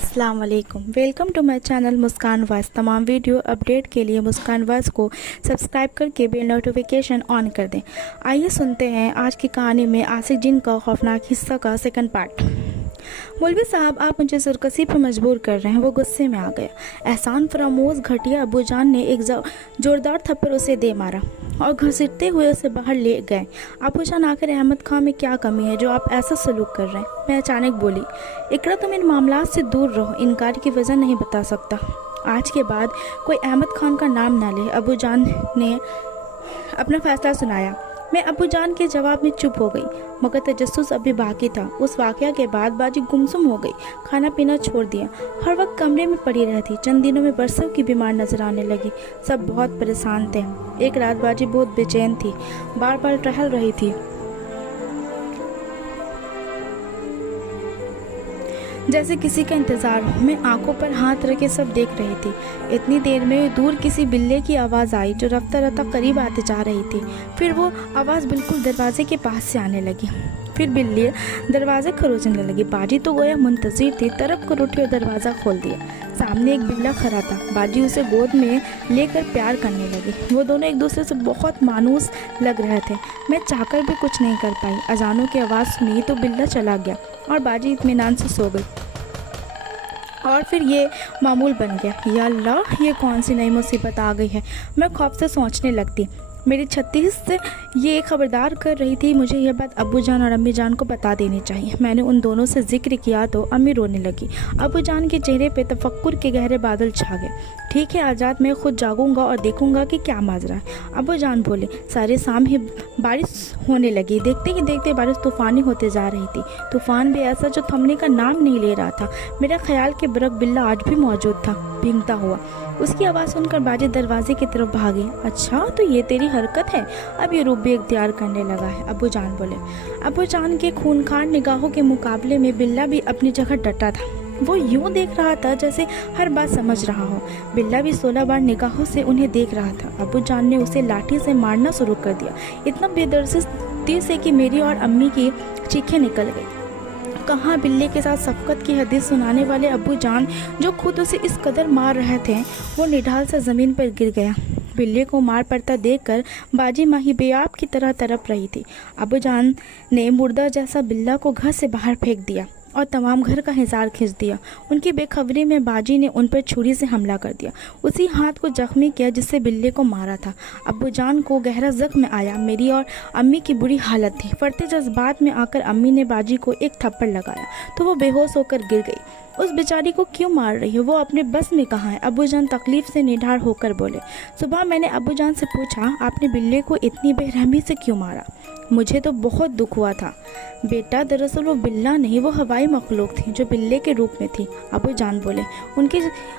अस्सलाम वालेकुम। Welcome to my channel Muskan voice. तमाम वीडियो अपडेट के लिए मुस्कान वॉइस को सब्सक्राइब करके बेल नोटिफिकेशन ऑन कर दें। आइए सुनते हैं आज की कहानी में आशिक जिन का खौफनाक हिस्सा का सेकंड पार्ट। मौलवी साहब, आप मुझे सुरकसी पर मजबूर कर रहे हैं। वो गुस्से में आ गया। एहसान फरामोश घटिया अबू जान ने एक जोरदार थप्पड़ उसे दे मारा और घसीटते हुए उसे बाहर ले गए। अबू जान, आखिर अहमद खान में क्या कमी है जो आप ऐसा सलूक कर रहे हैं? मैं अचानक बोली। इकरा, तुम इन मामलात से दूर रहो। इनकार की वजह नहीं बता सकता। आज के बाद कोई अहमद खान का नाम ना ले। अबू जान ने अपना फैसला सुनाया। मैं अबू जान के जवाब में चुप हो गई, मगर तजस्सुस अभी बाकी था। उस वाक़या के बाद बाजी गुमसुम हो गई, खाना पीना छोड़ दिया, हर वक्त कमरे में पड़ी रहती। चंद दिनों में बरसों की बीमार नजर आने लगी। सब बहुत परेशान थे। एक रात बाजी बहुत बेचैन थी, बार बार टहल रही थी, जैसे किसी का इंतजार हो। मैं आंखों पर हाथ रखे सब देख रही थी। इतनी देर में दूर किसी बिल्ले की आवाज़ आई जो रफ्ता रफ्ता करीब आते जा रही थी। फिर वो आवाज़ बिल्कुल दरवाजे के पास से आने लगी। फिर बिल्ली दरवाज़ा खरोचने लगी। बाजी तो गोया मुंतज़िर थी, तरफ कर उठी और दरवाज़ा खोल दिया। सामने एक बिल्ला खड़ा था। बाजी उसे गोद में लेकर प्यार करने लगी। वो दोनों एक दूसरे से बहुत मानूस लग रहे थे। मैं चाहकर भी कुछ नहीं कर पाई। अजानों की आवाज़ सुनी तो बिल्ला चला गया और बाजी इत्मीनान से सो गई। और फिर ये मामूल बन गया। या अल्लाह, ये कौन सी नई मुसीबत आ गई है? मैं खौफ से सोचने लगती। मेरी 36 से ये खबरदार कर रही थी मुझे यह बात अब्बू जान और अम्मी जान को बता देनी चाहिए। मैंने उन दोनों से जिक्र किया तो अम्मी रोने लगी। अब्बू जान के चेहरे पे तफक्कुर के गहरे बादल छा गए। ठीक है आज़ाद, मैं खुद जागूंगा और देखूंगा कि क्या माजरा है। अब्बू जान बोले। सारे शाम ही बारिश होने लगी। देखते ही देखते बारिश तूफ़ानी होते जा रही थी। तूफ़ान भी ऐसा जो थमने का नाम नहीं ले रहा था। मेरा ख्याल कि बरक बिल्ला आज भी मौजूद था, भींगता हुआ। उसकी आवाज़ सुनकर बाजी दरवाजे की तरफ भागे। अच्छा, तो ये तेरी हरकत है? अब ये रूप भी इख्तियार करने लगा है, अबू जान बोले। अबू जान के खूनखार निगाहों के मुकाबले में बिल्ला भी अपनी जगह डटा था। वो यूं देख रहा था जैसे हर बात समझ रहा हो। बिल्ला भी 16 बार निगाहों से उन्हें देख रहा था। अबू जान ने उसे लाठी से मारना शुरू कर दिया, इतना बेदर्दी से कि मेरी और अम्मी की चीखें निकल गई। कहाँ बिल्ले के साथ शफकत की हदीस सुनाने वाले अबू जान, जो खुद उसे इस कदर मार रहे थे। वो निढाल से ज़मीन पर गिर गया। बिल्ले को मार पड़ता देखकर बाजी माही बेआब की तरह तड़प रही थी। अबू जान ने मुर्दा जैसा बिल्ला को घर से बाहर फेंक दिया और तमाम घर का हिसार खींच दिया। उनकी बेखबरी में बाजी ने उन पर छुरी से हमला कर दिया, उसी हाथ को जख्मी किया जिससे बिल्ले को मारा था। अब्बू जान को गहरा जख्म आया। मेरी और अम्मी की बुरी हालत थी। फटते जज्बात में आकर अम्मी ने बाजी को एक थप्पड़ लगाया तो वो बेहोश होकर गिर गई। उस बेचारी को क्यों मार रही हो? वो अपने बस में कहाँ है? अबू जान तकलीफ से निढार होकर बोले। सुबह मैंने अबू जान से पूछा, आपने बिल्ले को इतनी बेरहमी से क्यों मारा? मुझे तो बहुत दुख हुआ था बेटा। दरअसल वो बिल्ला नहीं, वो हवाई मखलूक थी जो बिल्ले के रूप में थी, अबू जान बोले।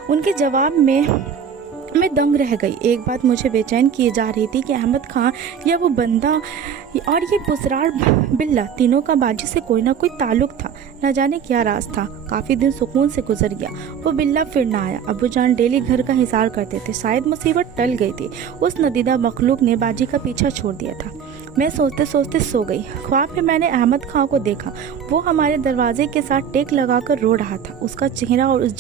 उनके जवाब में मैं दंग रह गई। एक बात मुझे बेचैन किए जा रही थी कि अहमद खान या वो बंदा और ये पुसरार बिल्ला, तीनों का बाजी से कोई ना कोई ताल्लुक था। न जाने क्या राज था। काफ़ी दिन सुकून से गुजर गया। वो बिल्ला फिर ना आया। अबू जान डेली घर का हिसार करते थे। शायद मुसीबत टल गई थी। उस नदीदा मखलूक ने बाजी का पीछा छोड़ दिया था। मैं सोचते सोचते सो गई। ख्वाब में मैंने अहमद खां को देखा। वो हमारे दरवाजे के साथ टेक लगाकर रो रहा था। उसका चेहरा और उस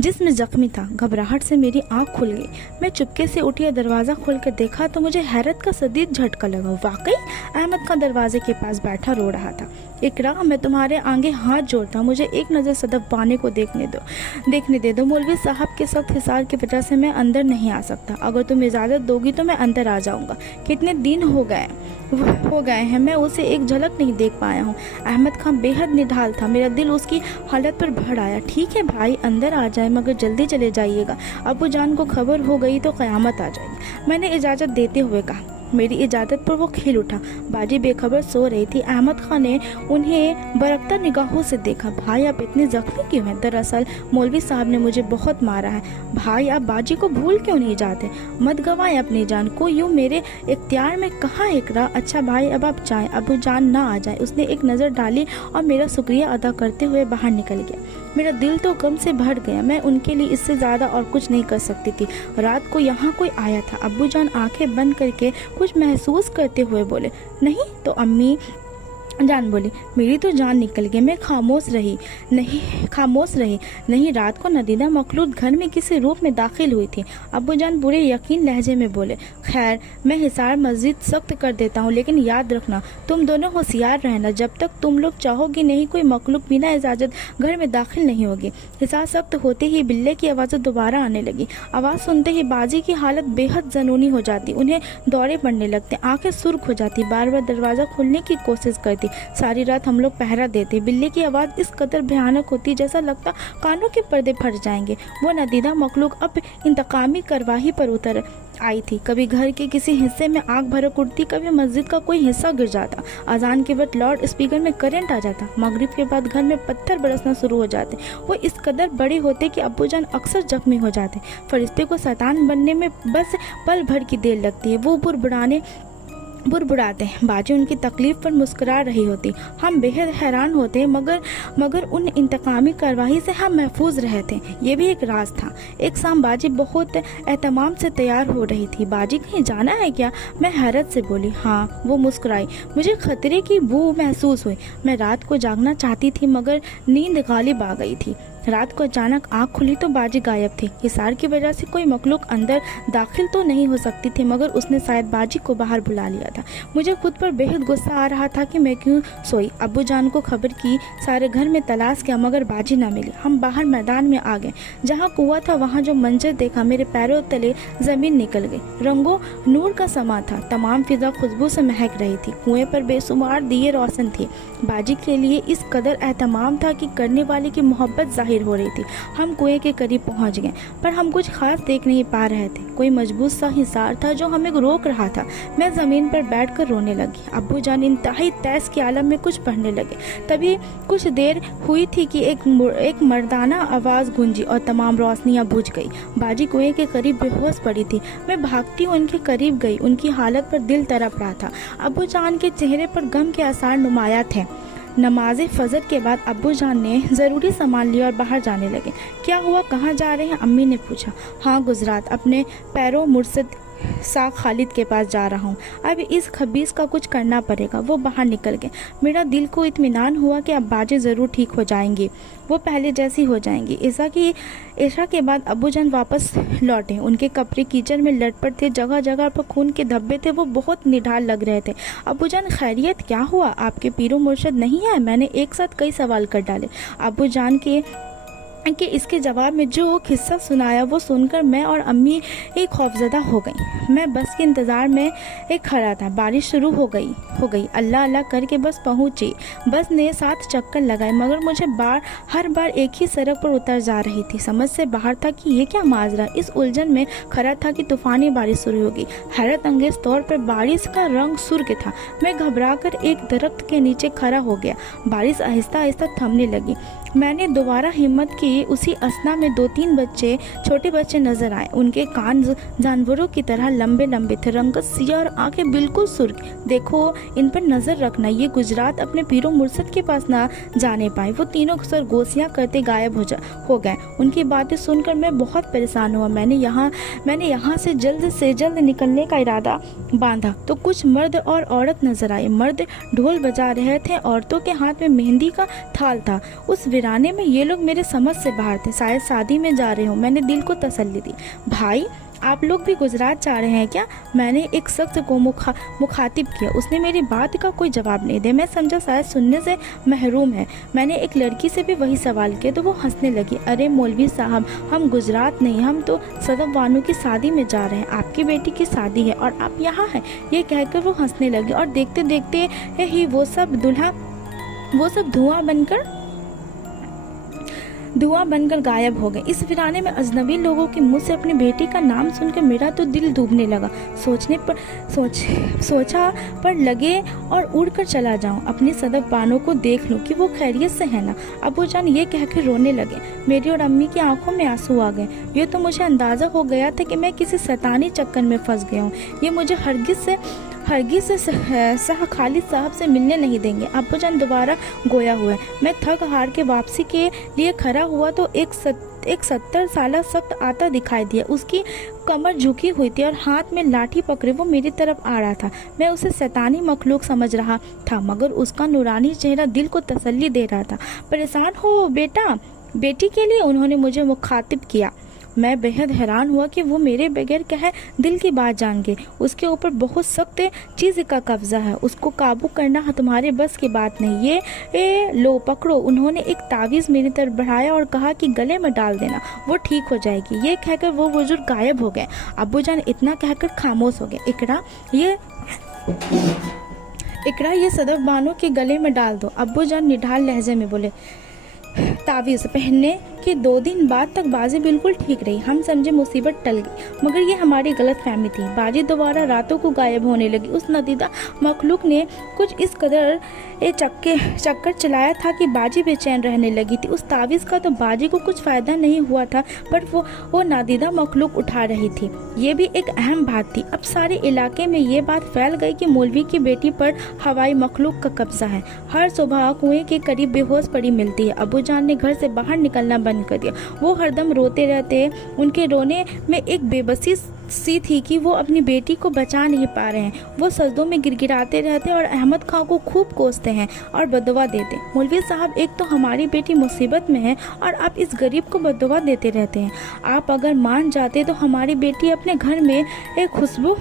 जिस्म जख्मी था। घबराहट से मेरी आंख खुल गई। मैं चुपके से उठी और दरवाज़ा खोलकर देखा तो मुझे हैरत का शदीद झटका लगा। वाकई अहमद खां दरवाजे के पास बैठा रो रहा था। इकरा, मैं तुम्हारे आगे हाथ जोड़ता, मुझे एक नज़र सदफ बाने को देखने दे दो। मौलवी साहब के सख्त हिसार की वजह से मैं अंदर नहीं आ सकता। अगर तुम इजाज़त दोगी तो मैं अंदर आ जाऊंगा। कितने दिन हो गए हैं मैं उसे एक झलक नहीं देख पाया हूँ। अहमद खान बेहद निढाल था। मेरा दिल उसकी हालत पर भर आया। ठीक है भाई, अंदर आ जाए, मगर जल्दी चले जाइएगा। अबू जान को खबर हो गई तो क़यामत आ जाएगी, मैंने इजाज़त देते हुए कहा। मेरी इजाज़त पर वो खिल उठा। बाजी बेखबर सो रही थी। अहमद खान ने उन्हें बरकता निगाहों से देखा। भाई, आप इतने जख्मी क्यों हैं? दरअसल मौलवी साहब ने मुझे बहुत मारा है। भाई, आप बाजी को भूल क्यों नहीं जाते? मत गवाएं अपनी जान को यूँ मेरे इख्तियार में। कहाँ इकरा? अच्छा भाई, अब आप जाएं, अबू जान ना आ जाए। उसने एक नज़र डाली और मेरा शुक्रिया अदा करते हुए बाहर निकल गया। मेरा दिल तो गम से भर गया। मैं उनके लिए इससे ज़्यादा और कुछ नहीं कर सकती थी। रात को यहाँ कोई आया था। अब्बू जान आंखें बंद करके कुछ महसूस करते हुए बोले। नहीं तो अम्मी जान बोली। मेरी तो जान निकल गई। मैं खामोश रही। नहीं, रात को नदीदा मखलूक घर में किसी रूप में दाखिल हुई थी। अब्बूजान बुरे यकीन लहजे में बोले, खैर मैं हिसार मस्जिद सख्त कर देता हूँ, लेकिन याद रखना तुम दोनों होशियार रहना। जब तक तुम लोग चाहोगी नहीं, कोई मखलूक बिना इजाजत घर में दाखिल नहीं होगी। हिसार सख्त होते ही बिल्ले की आवाज़ दोबारा आने लगी। आवाज़ सुनते ही बाजी की हालत बेहद जनूनी हो जाती। उन्हें दौरे पड़ने लगते, आंखें सुर्ख हो जाती, बार बार दरवाज़ा खोलने की कोशिश करती। सारी रात हम लोग पहरा देते। बिल्ली की आवाज़ इस कदर भयानक होती जैसा लगता कानों के पर्दे फट जाएंगे। वो नदीदा मखलूक अब इंतकामी कार्रवाई पर उतर आई थी। कभी घर के किसी हिस्से में आग भड़क उठती, कभी मस्जिद का कोई हिस्सा गिर जाता, अजान के वक्त लाउड स्पीकर में करंट आ जाता, मगरिब के बाद घर में पत्थर बरसना शुरू हो जाते। वो इस कदर बड़े होते कि अब्बूजान अक्सर जख्मी हो जाते। फरिश्ते को शैतान बनने में बस पल भर की देर लगती है। वो बुड़बुड़ाते हैं। बाजी उनकी तकलीफ पर मुस्कुरा रही होती। हम बेहद हैरान होते, मगर उन इंतकामी कार्रवाई से हम महफूज रहे थे। ये भी एक राज था। एक शाम बाजी बहुत एहतमाम से तैयार हो रही थी। बाजी कहीं जाना है क्या? मैं हैरत से बोली। हाँ। वो मुस्कुराई। मुझे खतरे की बू महसूस हुई। मैं रात को जागना चाहती थी, मगर नींद गालिब आ गई थी। रात को अचानक आँख खुली तो बाजी गायब थी। हिसार की वजह से कोई मखलूक अंदर दाखिल तो नहीं हो सकती थी, मगर उसने शायद बाजी को बाहर बुला लिया था। मुझे खुद पर बेहद गुस्सा आ रहा था कि मैं क्यों सोई। अब्बू जान को खबर की, सारे घर में तलाश किया, मगर बाजी ना मिली। हम बाहर मैदान में आ गए। जहाँ कुआं था वहाँ जो मंजर देखा, मेरे पैरों तले जमीन निकल गई। रंगो नूर का समा था। तमाम फिजा खुशबू से महक रही थी। कुएं पर बेशुमार दिए रोशन थे। बाजी के लिए इस कदर एहतमाम था कि करने वाले की मोहब्बत हो रही थी। हम कुएं के करीब पहुंच गए, पर हम कुछ खास देख नहीं पा रहे थे। कोई मजबूत सा हिसार था जो हमें रोक रहा था। मैं जमीन पर बैठकर रोने लगी। अब्बू जान इंतहाई तैस के आलम में कुछ पढ़ने लगे। तभी कुछ देर हुई थी कि एक मर्दाना आवाज गूंजी और तमाम रोशनियां बुझ गई। बाजी कुएं के करीब बेहोश पड़ी थी। मैं भागती उनके करीब गई। उनकी हालत पर दिल तड़प रहा था। अब्बू जान के चेहरे पर गम के आसार नुमाया थे। नमाज़े फजर के बाद अब्बू जान ने ज़रूरी सामान लिया और बाहर जाने लगे। क्या हुआ, कहाँ जा रहे हैं? अम्मी ने पूछा। हाँ, गुजरात, अपने पैरों मुर्शिद शाह खालिद के पास जा रहा हूँ। अब इस खबीस का कुछ करना पड़ेगा। वो बाहर निकल गए। मेरा दिल को इत्मीनान हुआ कि अब बाजे ज़रूर ठीक हो जाएंगी। वो पहले जैसी हो जाएंगी। ईशा के बाद अब्बू जान वापस लौटे। उनके कपड़े कीचड़ में लटपट थे। जगह जगह पर खून के धब्बे थे। वो बहुत निढाल लग रहे थे। अब्बू जान, खैरियत? क्या हुआ? आपके पीरो मुर्शिद नहीं है? मैंने एक साथ कई सवाल कर डाले। अब्बू जान के इसके जवाब में जो किस्सा सुनाया वो सुनकर मैं और अम्मी एक खौफजदा हो गई। मैं बस के इंतज़ार में एक खड़ा था। बारिश शुरू हो गई। अल्लाह अल्लाह करके बस पहुंची। बस ने 7 चक्कर लगाए, मगर मुझे हर बार एक ही सड़क पर उतर जा रही थी। समझ से बाहर था कि ये क्या माजरा। इस उलझन में खड़ा था कि तूफानी बारिश शुरू होगी। हैरत अंगेज तौर पर बारिश का रंग सुर्ख था। मैं घबराकर एक दरख्त के नीचे खड़ा हो गया। बारिश आहिस्ता आहिस्ता थमने लगी। मैंने दोबारा हिम्मत की। उसी असना में 2-3 छोटे बच्चे नजर आए। उनके कान जानवरों की तरह लंबे लंबे थे, रंगत सिया और आंखें बिल्कुल सुर्ख। देखो, इन पर नजर रखना, ये गुजरात अपने पीरो मुर्शिद के पास ना जाने पाए। वो तीनों सरगोशियां करते गायब हो गए। उनकी बातें सुनकर मैं बहुत परेशान हुआ। मैंने यहाँ से जल्द निकलने का इरादा बांधा तो कुछ मर्द और औरत नजर आए। मर्द ढोल बजा रहे थे, औरतों के हाथ में मेहंदी का थाल था। उस वीराने में ये लोग मेरे समझ से बाहर थे। शायद शादी में जा रहे हो। मैंने दिल को तसल्ली दी। भाई, आप लोग भी गुजरात जा रहे हैं क्या? मैंने एक शख्स को मुखातिब किया। उसने मेरी बात का कोई जवाब नहीं दिया। मैं समझा शायद सुनने से महरूम है। मैंने एक लड़की से भी वही सवाल किया तो वो हंसने लगी। अरे मौलवी साहब, हम गुजरात नहीं, हम तो सदफ बानो की शादी में जा रहे हैं। आपकी बेटी की शादी है और आप यहाँ हैं। ये कहकर वो हंसने लगी और देखते देखते ही वो सब धुआं बनकर गायब हो गए। इस वीराने में अजनबी लोगों के मुंह से अपनी बेटी का नाम सुनकर मेरा तो दिल डूबने लगा। सोचा पर लगे और उड़कर चला जाऊं। अपनी सदफ बानों को देख लूं कि वो खैरियत से है ना। अब्बू जान ये कहकर रोने लगे। मेरी और अम्मी की आंखों में आंसू आ गए। ये तो मुझे अंदाजा हो गया था कि मैं किसी शैतानी चक्कर में फंस गया हूँ। ये मुझे हरगिज हरगिज़ शाह खालिद साहब से मिलने नहीं देंगे। अब्बूजान दोबारा गोया हुए। मैं थक हार के वापसी के लिए खड़ा हुआ तो एक 70 साल सख्त आता दिखाई दिया। उसकी कमर झुकी हुई थी और हाथ में लाठी पकड़े वो मेरी तरफ आ रहा था। मैं उसे शैतानी मखलूक समझ रहा था, मगर उसका नूरानी चेहरा दिल को तसल्ली दे रहा था। परेशान हो बेटा, बेटी के लिए, उन्होंने मुझे मुखातिब किया। मैं बेहद हैरान हुआ कि वो मेरे बगैर कहे दिल की बात जान गए। उसके ऊपर बहुत सख्त चीज़ का कब्जा है, उसको काबू करना तुम्हारे बस की बात नहीं। ये लो पकड़ो। उन्होंने एक तावीज़ मेरी तरफ बढ़ाया और कहा कि गले में डाल देना, वो ठीक हो जाएगी। ये कहकर वो बुजुर्ग गायब हो गए। अब्बूजान इतना कहकर खामोश हो गए। इकरा ये सदफ बानो के गले में डाल दो, अब्बूजान निढाल लहजे में बोले। तावीज़ पहनने के 2 दिन बाद तक बाजी बिल्कुल ठीक रही। हम समझे मुसीबत टल गई, मगर ये हमारी गलत फहमी थी। बाजी दोबारा रातों को गायब होने लगी। उस नदीदा मखलूक ने कुछ इस कदर चक्कर चलाया था कि बाजी बेचैन रहने लगी थी। उस तावीज़ का तो बाजी को कुछ फ़ायदा नहीं हुआ था, पर वो नादीदा मखलूक उठा रही थी। ये भी एक अहम बात थी। अब सारे इलाके में ये बात फैल गई कि मौलवी की बेटी पर हवाई मखलूक का कब्जा है। हर सुबह कुएं के करीब बेहोश पड़ी मिलती है। अब्बूजान ने घर से बाहर निकलना बंद कर दिया। वो हरदम रोते रहते। उनके रोने में एक बेबसी सी थी कि वो अपनी बेटी को बचा नहीं पा रहे हैं। वो सजदों में गिड़गिड़ाते रहते और अहमद खां को खूब कोसते हैं और बददुआ देते। मौलवी साहब, एक तो हमारी बेटी मुसीबत में है और आप इस गरीब को बददुआ देते रहते हैं। आप अगर मान जाते तो हमारी बेटी अपने घर में एक खुशबू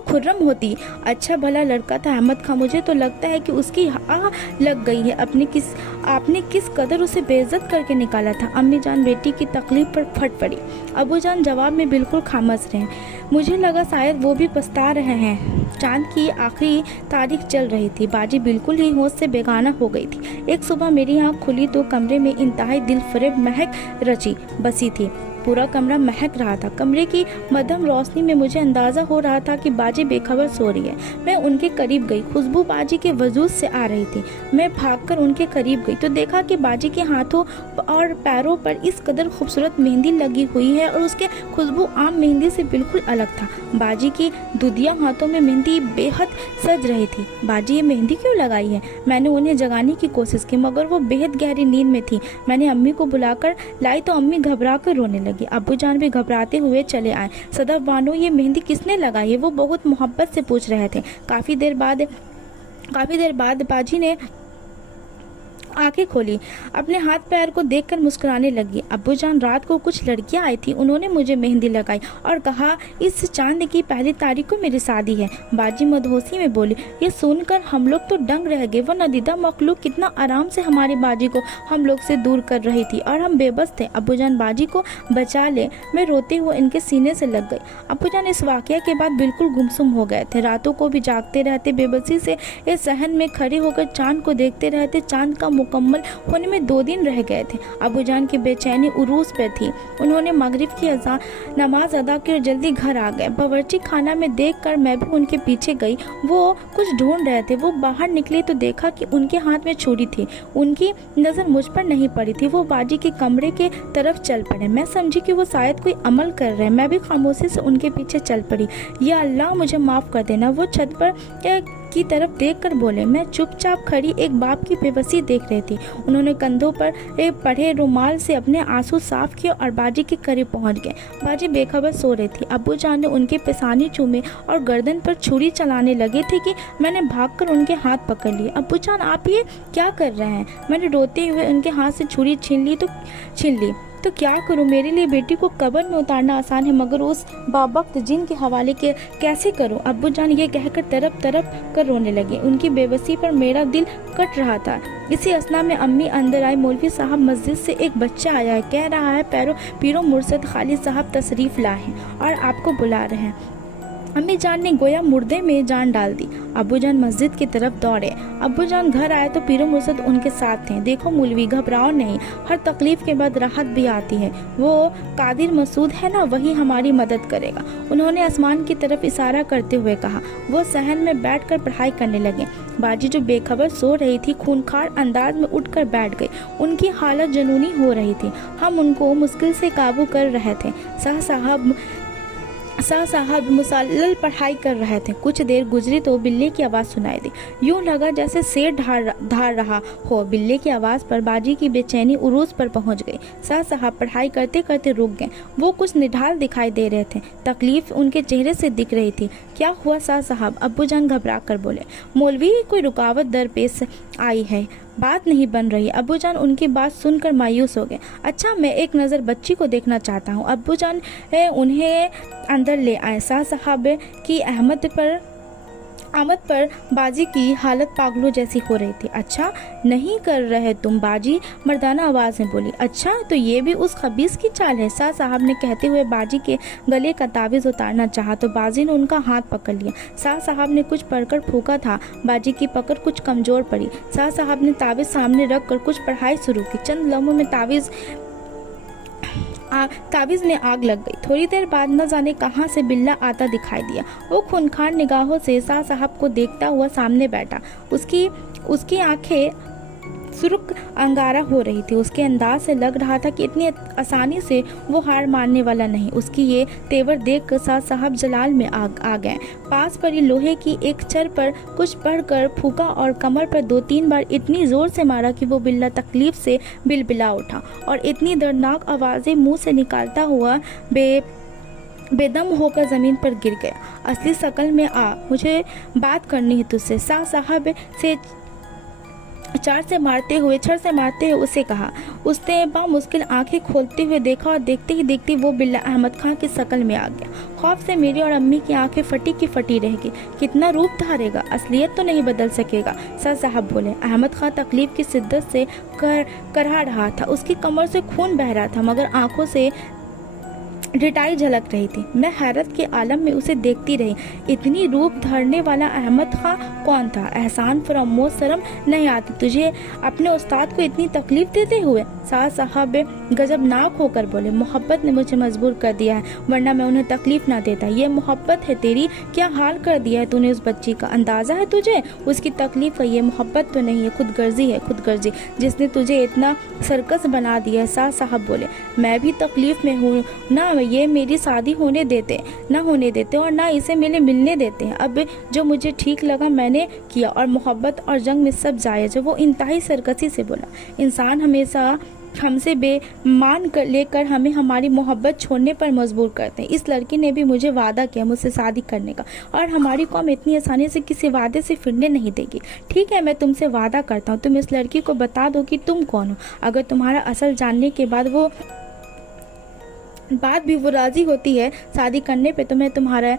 खुर्रम होती। अच्छा भला लड़का था अहमद खां। मुझे तो लगता है कि उसकी आह लग गई है। आपने किस कदर उसे बेइज्जत करके निकाला था। अम्मी जान बेटी की तकलीफ पर फट पड़ी। अबू जान जवाब में बिल्कुल खामोश रहे। मुझे लगा शायद वो भी पछता रहे हैं। चांद की आखिरी तारीख चल रही थी। बाजी बिल्कुल ही होश से बेगाना हो गई थी। एक सुबह मेरी आँख खुली तो कमरे में इंतहाई दिलफरेब महक रची बसी थी। पूरा कमरा महक रहा था। कमरे की मध्यम रोशनी में मुझे अंदाजा हो रहा था कि बाजी बेखबर सो रही है। मैं उनके करीब गई। खुशबू बाजी के वजूद से आ रही थी। मैं भागकर उनके करीब गई तो देखा कि बाजी के हाथों और पैरों पर इस कदर खूबसूरत मेहंदी लगी हुई है और उसके खुशबू आम मेहंदी से बिल्कुल अलग था। बाजी की दुधिया हाथों में मेहंदी बेहद सज रही थी। बाजी ये मेहंदी क्यों लगाई है? मैंने उन्हें जगाने की कोशिश की मगर वो बेहद गहरी नींद में थी। मैंने अम्मी को बुलाकर लाई तो अम्मी घबरा कर रोने लगी। अब्बू जान भी घबराते हुए चले आए। सदफ बानो, ये मेहंदी किसने लगाई है? वो बहुत मोहब्बत से पूछ रहे थे। काफ़ी देर बाद बाजी ने आंखें खोली। अपने हाथ पैर को देखकर मुस्कुराने लगी। अब्बू जान, रात को कुछ लड़कियां आई थी। उन्होंने मुझे मेहंदी लगाई और कहा इस चांद की पहली तारीख को मेरी शादी है। बाजी मदहोशी में बोली। ये सुनकर हम लोग तो दंग रह गए। वह नदीदा मखलूक कितना आराम से हमारी बाजी को हम लोग से दूर कर रही थी और हम बेबस थे। अब्बू जान, बाजी को बचा ले। मैं रोते हुए इनके सीने से लग गई। अब्बू जान इस वाकया के बाद बिल्कुल गुमसुम हो गए थे। रातों को भी जागते रहते, बेबसी से इस सहन में खड़े होकर चांद को देखते रहते। चांद का मुकम्मल होने में 2 दिन रह गए थे। अबू जान की बेचैनी उरूस पे थी। उन्होंने मगरिब की नमाज अदा कर जल्दी घर आ गए। बावर्ची खाना में देखकर मैं भी उनके पीछे गई। वो कुछ ढूंढ रहे थे। वो बाहर निकले तो देखा कि उनके हाथ में छुरी थी। उनकी नज़र मुझ पर नहीं पड़ी थी। वो बाजी के कमरे के तरफ चल पड़े। मैं समझी कि वो शायद कोई अमल कर रहे हैं। मैं भी खामोशी से उनके पीछे चल पड़ी। या अल्लाह, मुझे माफ़ कर देना। वो छत पर की तरफ देखकर बोले। मैं चुपचाप खड़ी एक बाप की बेबसी देख रही थी। उन्होंने कंधों पर पड़े रुमाल से अपने आंसू साफ किए और बाजी के करीब पहुंच गए। बाजी बेखबर सो रही थी। अब्बू जान ने उनके पेशानी चूमे और गर्दन पर छुरी चलाने लगे थे कि मैंने भागकर उनके हाथ पकड़ लिए। अब्बू जान, आप ये क्या कर रहे हैं? मैंने रोते हुए उनके हाथ से छुरी छीन ली तो क्या करूं? मेरे लिए बेटी को कब्र में उतारना आसान है मगर उस बाबक्त जिन के हवाले के कैसे करूं? अब्बू जान ये कहकर तरफ कर रोने लगे। उनकी बेबसी पर मेरा दिल कट रहा था। इसी असना में अम्मी अंदर आई। मौलवी साहब, मस्जिद से एक बच्चा आया है। कह रहा है पीरो मुर्शद खालिद साहब तशरीफ लाए हैं और आपको बुला रहे हैं। अम्मी जान ने गोया मुर्दे में जान डाल दी। अब्बू जान मस्जिद की तरफ दौड़े। अब्बू जान घर आए तो पीरो मुर्शद उनके साथ थे। देखो मौलवी, घबराओ नहीं। हर तकलीफ के बाद राहत भी आती है। वो कादिर मसूद है ना, वही हमारी मदद करेगा। उन्होंने आसमान की तरफ इशारा करते हुए कहा। वो सहन में बैठकर पढ़ाई करने लगे। बाजी जो बेखबर सो रही थी खूनखार अंदाज में उठकर बैठ गई। उनकी हालत जनूनी हो रही थी। हम उनको मुश्किल से काबू कर रहे थे। शाह साहब मुसल्सल पढ़ाई कर रहे थे। कुछ देर गुजरी तो बिल्ली की आवाज़ सुनाई दी। यूं लगा जैसे शेर धार रहा हो। बिल्ली की आवाज़ पर बाजी की बेचैनी उरूज पर पहुंच गई। शाह साहब पढ़ाई करते करते रुक गए। वो कुछ निढाल दिखाई दे रहे थे। तकलीफ उनके चेहरे से दिख रही थी। क्या हुआ शाह साहब? अब्बूजान घबरा कर बोले। मौलवी, कोई रुकावट दरपेश आई है, बात नहीं बन रही। अब्बूजान उनकी बात सुनकर मायूस हो गए। अच्छा, मैं एक नज़र बच्ची को देखना चाहता हूँ। अब्बूजान उन्हें अंदर ले आए। शाह साहब की आमद पर बाजी की हालत पागलों जैसी हो रही थी। अच्छा नहीं कर रहे तुम? बाजी मर्दाना आवाज़ में बोली। अच्छा, तो ये भी उस खबीस की चाल है? शाह साहब ने कहते हुए बाजी के गले का तावीज़ उतारना चाहा तो बाजी ने उनका हाथ पकड़ लिया। शाह साहब ने कुछ पढ़कर फूका था। बाजी की पकड़ कुछ कमज़ोर पड़ी। शाह साहब ने तावीज़ सामने रख कर कुछ पढ़ाई शुरू की। चंद लम्हों में तावीज़ ने आग लग गई। थोड़ी देर बाद न जाने कहाँ से बिल्ला आता दिखाई दिया। वो खूनखार निगाहों से शाह साहब को देखता हुआ सामने बैठा। उसकी आंखें सुर्ख अंगारा हो रही थी। उसके अंदाज से लग रहा था कि इतनी आसानी से वो हार मानने वाला नहीं। उसकी ये तेवर देख कर शाह साहब जलाल में आ गए। पास पड़ी लोहे की एक चर पर कुछ पढ़कर फूका और कमर पर 2-3 बार इतनी जोर से मारा कि वो बिल्ला तकलीफ से बिलबिला उठा और इतनी दर्दनाक आवाज़ें मुंह से निकालता हुआ बेदम होकर ज़मीन पर गिर गया। असली शकल में आ, मुझे बात करनी है तुझसे। शाह साहब से छड़ से मारते हुए उसे कहा। उसने बामुश्किल आंखें खोलते हुए देखा और देखते ही देखते वो बिल्ला अहमद खां की शक्ल में आ गया। खौफ से मेरी और अम्मी की आंखें फटी की फटी रह गई। कितना रूप धारेगा, असलियत तो नहीं बदल सकेगा, शाह साहब बोले। अहमद खां तकलीफ की शिद्दत से करहा रहा था। उसकी कमर से खून बह रहा था मगर आंखों से रिटाई झलक रही थी। मैं हैरत के आलम में उसे देखती रही। इतनी रूप धरने वाला अहमद खां कौन था? एहसान फरामोश, शर्म नहीं आती तुझे अपने उस्ताद को इतनी तकलीफ देते हुए? शाह साहब गजबनाक होकर बोले। मोहब्बत ने मुझे मजबूर कर दिया है, वरना मैं उन्हें तकलीफ ना देता। ये मोहब्बत है तेरी? क्या हाल कर दिया है तूने उस बच्ची का? अंदाजा है तुझे उसकी तकलीफ का? ये मोहब्बत तो नहीं है, खुदगर्जी है, खुदगर्जी जिसने तुझे इतना सर्कस बना दिया है। शाह साहब बोले। मैं भी तकलीफ में हूँ ना, ये मेरी शादी होने देते और ना इसे मेरे मिलने देते हैं। अब जो मुझे ठीक लगा मैंने किया और मोहब्बत और जंग में सब जायज़ है। वो इंतहाई सरकसी से बोला। इंसान हमेशा हमसे बेमान लेकर हमें हमारी मोहब्बत छोड़ने पर मजबूर करते हैं। इस लड़की ने भी मुझे वादा किया मुझसे शादी करने का और हमारी कौम इतनी आसानी से किसी वादे से फिरने नहीं देगी। ठीक है, मैं तुमसे वादा करता हूँ, तुम इस लड़की को बता दो कि तुम कौन हो। अगर तुम्हारा असल जानने के बाद भी वो राजी होती है शादी करने पे तो मैं तुम्हारा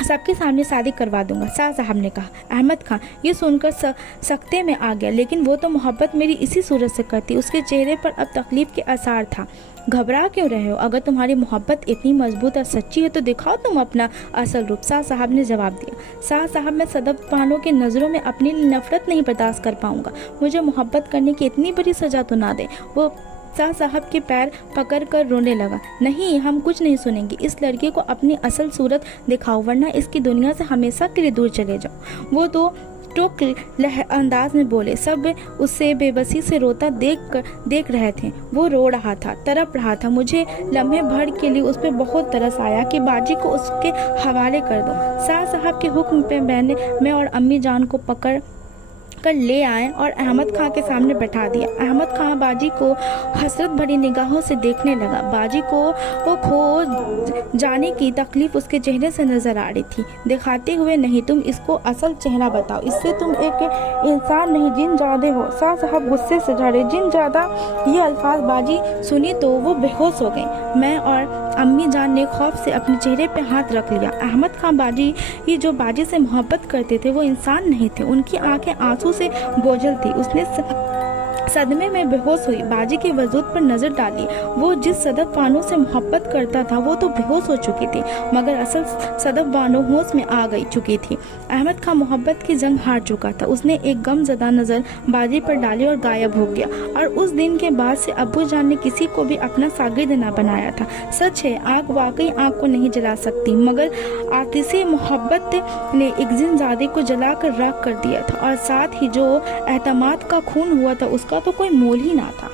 सबके सामने शादी करवा दूंगा, शाह साहब ने कहा। अहमद खां ये सुनकर सख्ते में आ गया। लेकिन वो तो मोहब्बत मेरी इसी सूरत से करती। उसके चेहरे पर अब तकलीफ के आसार था। घबरा क्यों रहे हो? अगर तुम्हारी मोहब्बत इतनी मजबूत और सच्ची है तो दिखाओ तुम अपना असल रूप, शाह साहब ने जवाब दिया। शाह साहब, मैं सदफ पानों के नज़रों में अपनी नफरत नहीं बर्दाश्त कर पाऊंगा। मुझे मोहब्बत करने की इतनी बड़ी सजा तो ना दे। वो शाह साहब के पैर पकड़कर रोने लगा। नहीं, हम कुछ नहीं सुनेंगे। इस लड़के को अपनी असल सूरत दिखाओ वरना इसकी दुनिया से हमेशा के लिए दूर चले जाओ। वो तो टोक अंदाज में बोले। सब उससे बेबसी से रोता देख रहे थे। वो रो रहा था, तड़प रहा था। मुझे लम्हे भर के लिए उस पर बहुत तरस आया कि बाजी को उसके हवाले कर दो। शाह साहब के हुक्म पे मैं और अम्मी जान को पकड़ कर ले आए और अहमद खां के सामने बैठा दिया। अहमद खां बाजी को हसरत भरी निगाहों से देखने लगा। बाजी को खो जाने की तकलीफ उसके चेहरे से नजर आ रही थी। दिखाते हुए, नहीं, तुम इसको असल चेहरा बताओ, इससे तुम एक इंसान नहीं जिन जादे हो। शाह साहब गुस्से से झड़े। जिन जादा ये अल्फाज बाजी सुनी तो वो बेहोश हो गई। मैं और अम्मी जान ने खौफ से अपने चेहरे पे हाथ रख लिया। अहमद खां जो बाजी से मोहब्बत करते थे वो इंसान नहीं थे। उनकी आंखें आंसू से बोझल थी। उसने सदमे में बेहोश हुई बाजी के वजूद पर नजर डाली। वो जिस सदफ बानो से मोहब्बत करता था वो तो बेहोश हो चुकी थी मगर असल सदफ बानो होश में आ गई चुकी थी। अहमद खां मोहब्बत की जंग हार चुका था। उसने एक गमज़दा नजर बाजी पर डाली और गायब हो गया। और उस दिन के बाद से अब्बू जान ने किसी को भी अपना सागिर्द ना बनाया था। सच है, आग वाकई आग को नहीं जला सकती मगर आतिशी मोहब्बत ने एक जिनजादे को जलाकर राख कर दिया था और साथ ही जो एतमाद का खून हुआ था उसका तो कोई मोल ही ना था।